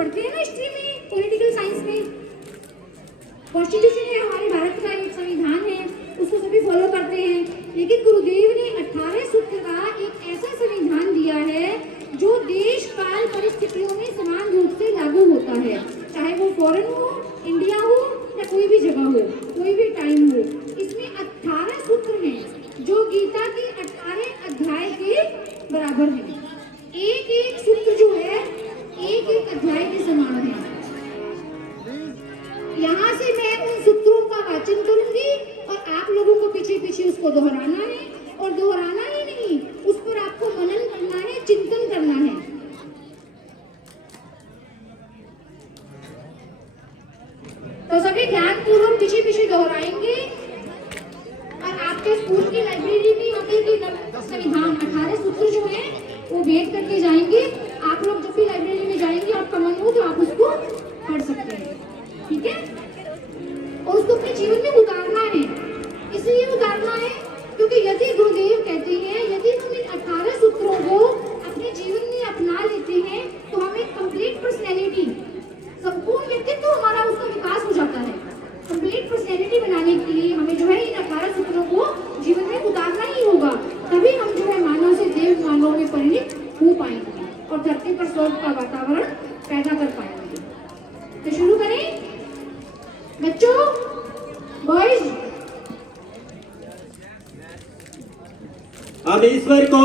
पढ़ते हैं ना हिस्ट्री में, पॉलिटिकल साइंस में। कॉन्स्टिट्यूशन है हमारे भारत का, एक संविधान है, उसको सभी फॉलो करते हैं। लेकिन गुरुदेव ने 18 सूत्र का एक ऐसा संविधान दिया है जो देश काल परिस्थितियों में समान रूप से लागू होता है, चाहे वो फॉरेन हो, इंडिया हो या कोई भी जगह हो, कोई भी टाइम हो। इसमें 18 सूत्र हैं जो गीता के 18 अध्याय के बराबर है। एक एक सूत्र जो है एक एक अध्याय के समान है। यहाँ से मैं उन सूत्रों का वाचन करूंगी और आप लोगों को पीछे पीछे उसको दोहराना है, और दोहराना ही नहीं, उस पर आपको मनन करना है, चिंतन करना है। तो सभी ध्यान पूर्वक पीछे पीछे दोहराएंगे। और आपके स्कूल की लाइब्रेरी में संविधान 18 सूत्र जो है वो भेंट करके जाएंगे। आप लोग जब भी लाइब्रेरी में जाएंगे, आपका मन हो तो आप उसको पढ़ सकते हैं, ठीक है? और उसको अपने जीवन में उतारना है। इसलिए उतारना है क्योंकि यदि गुरुदेव कहते हैं यदि हम इन 18 सूत्रों को अपने जीवन में अपना लेते हैं तो हमें कंप्लीट पर्सनैलिटी, संपूर्ण व्यक्तित्व हमारा उसका विकास हो जाता है। कंप्लीट पर्सनैलिटी बनाने के लिए हमें जो है इन 18 सूत्रों को जीवन में उतारना ही होगा, तभी हम जो है मानव से देव मानव में परिणित हो पाएंगे और धरती पर स्वर्ग का वातावरण पैदा कर पाएंगे। तो शुरू करें बच्चों, बॉयज। हम ईश्वर को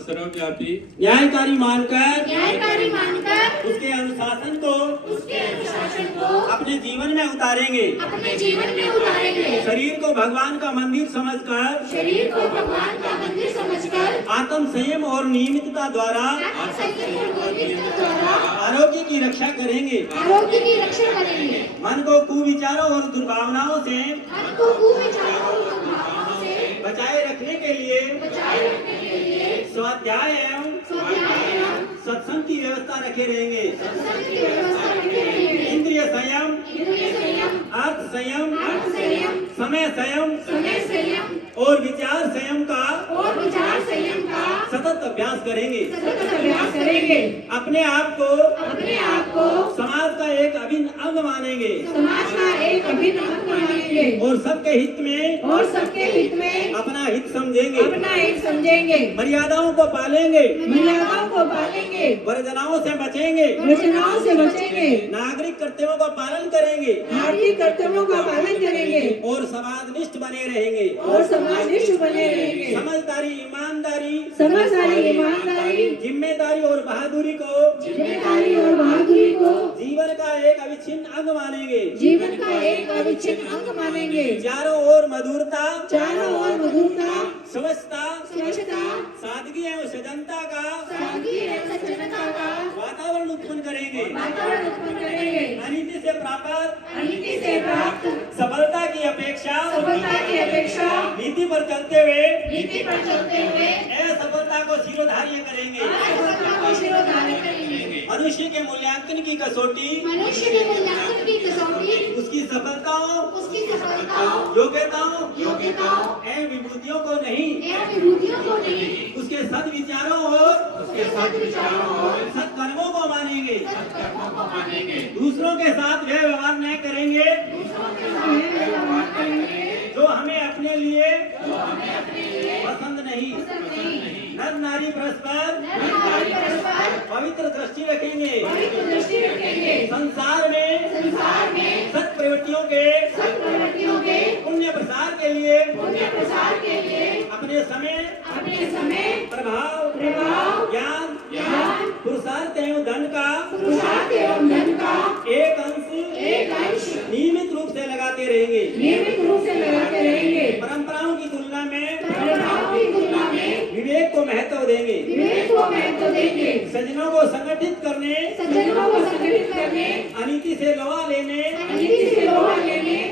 सर्वव्यापी न्यायकारी मानकर उसके अनुशासन को अपने जीवन में उतारेंगे। शरीर को भगवान का मंदिर समझकर आत्म संयम और नियमितता द्वारा आरोग्य की रक्षा करेंगे। मन को कुविचारों और दुर्भावनाओं से बचाए रखने के लिए स्वाध्याय एवं सत्संग की व्यवस्था रखे रहेंगे। इंद्रिय संयम, अर्थ संयम, समय संयम और विचार संयम का सतत अभ्यास करेंगे। अपने आप को समाज का एक अभिन्न अंग मानेंगे और सबके हित में अपना हित समझेंगे। मर्यादाओं को पालेंगे, वर्जनाओं से बचेंगे, नागरिक कर्तव्यों का पालन करेंगे और समाजनिष्ठ बने रहेंगे। समझदारी, ईमानदारी, जिम्मेदारी और बहादुरी को जीवन का एक अविच्छिन्न अंग मानेंगे। चारों ओर मधुरता, स्वच्छता, सादगी एवं सज्जनता का वातावरण उत्पन्न करेंगे। अनीति से प्राप्त सफलता की अपेक्षा नीति पर चलते हुए असफलता को शिरोधार्य करेंगे। मनुष्य के मूल्यांकन की कसौटी उसकी सफलताओं, योग्यताओं एवं विभूतियों को नहीं, उसके सद्विचारों और सत्कर्मों को मानेंगे। दूसरों के साथ वे व्यवहार न करेंगे जो हमें अपने लिए पसंद नहीं। नर नारी परस्पर पवित्र दृष्टि रखेंगे। संसार में सत प्रवृत्तियों के पुण्य प्रसार के लिए अपने समय प्रभाव ज्ञान पुरुषार्थ एवं धन का एक अंश नियमित रूप से लगाते रहेंगे। परंपराओं की तुलना में विवेक को महत्व देंगे। सज्जनों को संगठित करने, अनीति से लोहा लेने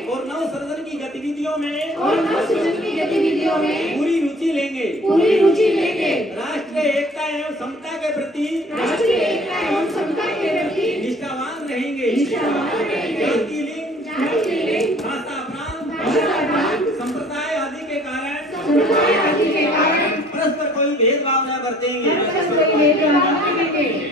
और नव सृजन की गतिविधियों में पूरी रुचि लेंगे। राष्ट्रीय एकता एवं समता के प्रति निष्ठावान रहेंगे। जाति, लिंग, भाषा, प्रांत, संप्रदाय आदि के कारण परस्पर कोई भेदभाव न बरतेंगे।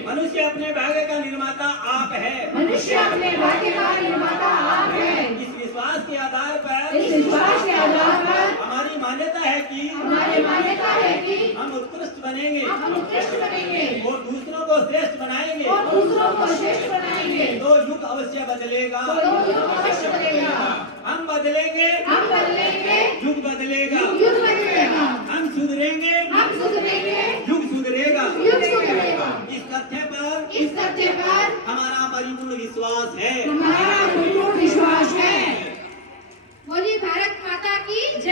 मनुष्य मनुष्य अपने भाग्य का निर्माता आप है। मनुष्य अपने भाग्य का निर्माता आप है। इस विश्वास के आधार पर इस विश्वास के आधार पर हमारी मान्यता है कि हमारी मान्यता है कि हम उत्कृष्ट बनेंगे हम उत्कृष्ट बनेंगे और दूसरों को श्रेष्ठ बनाएंगे। और दूसरों को श्रेष्ठ बनाएंगे। तो युग अवश्य बदलेगा। तो युग अवश्य बदलेगा। हम बदलेंगे, हम बदलेंगे, युग बदलेगा। युग बदलेगा। हम सुधरेंगे, हम सुधरेंगे, युग सुधरेगा। युग सुधरेगा। इस तथ्य पर इस तथ्य पर हमारा परिपूर्ण विश्वास है। हमारा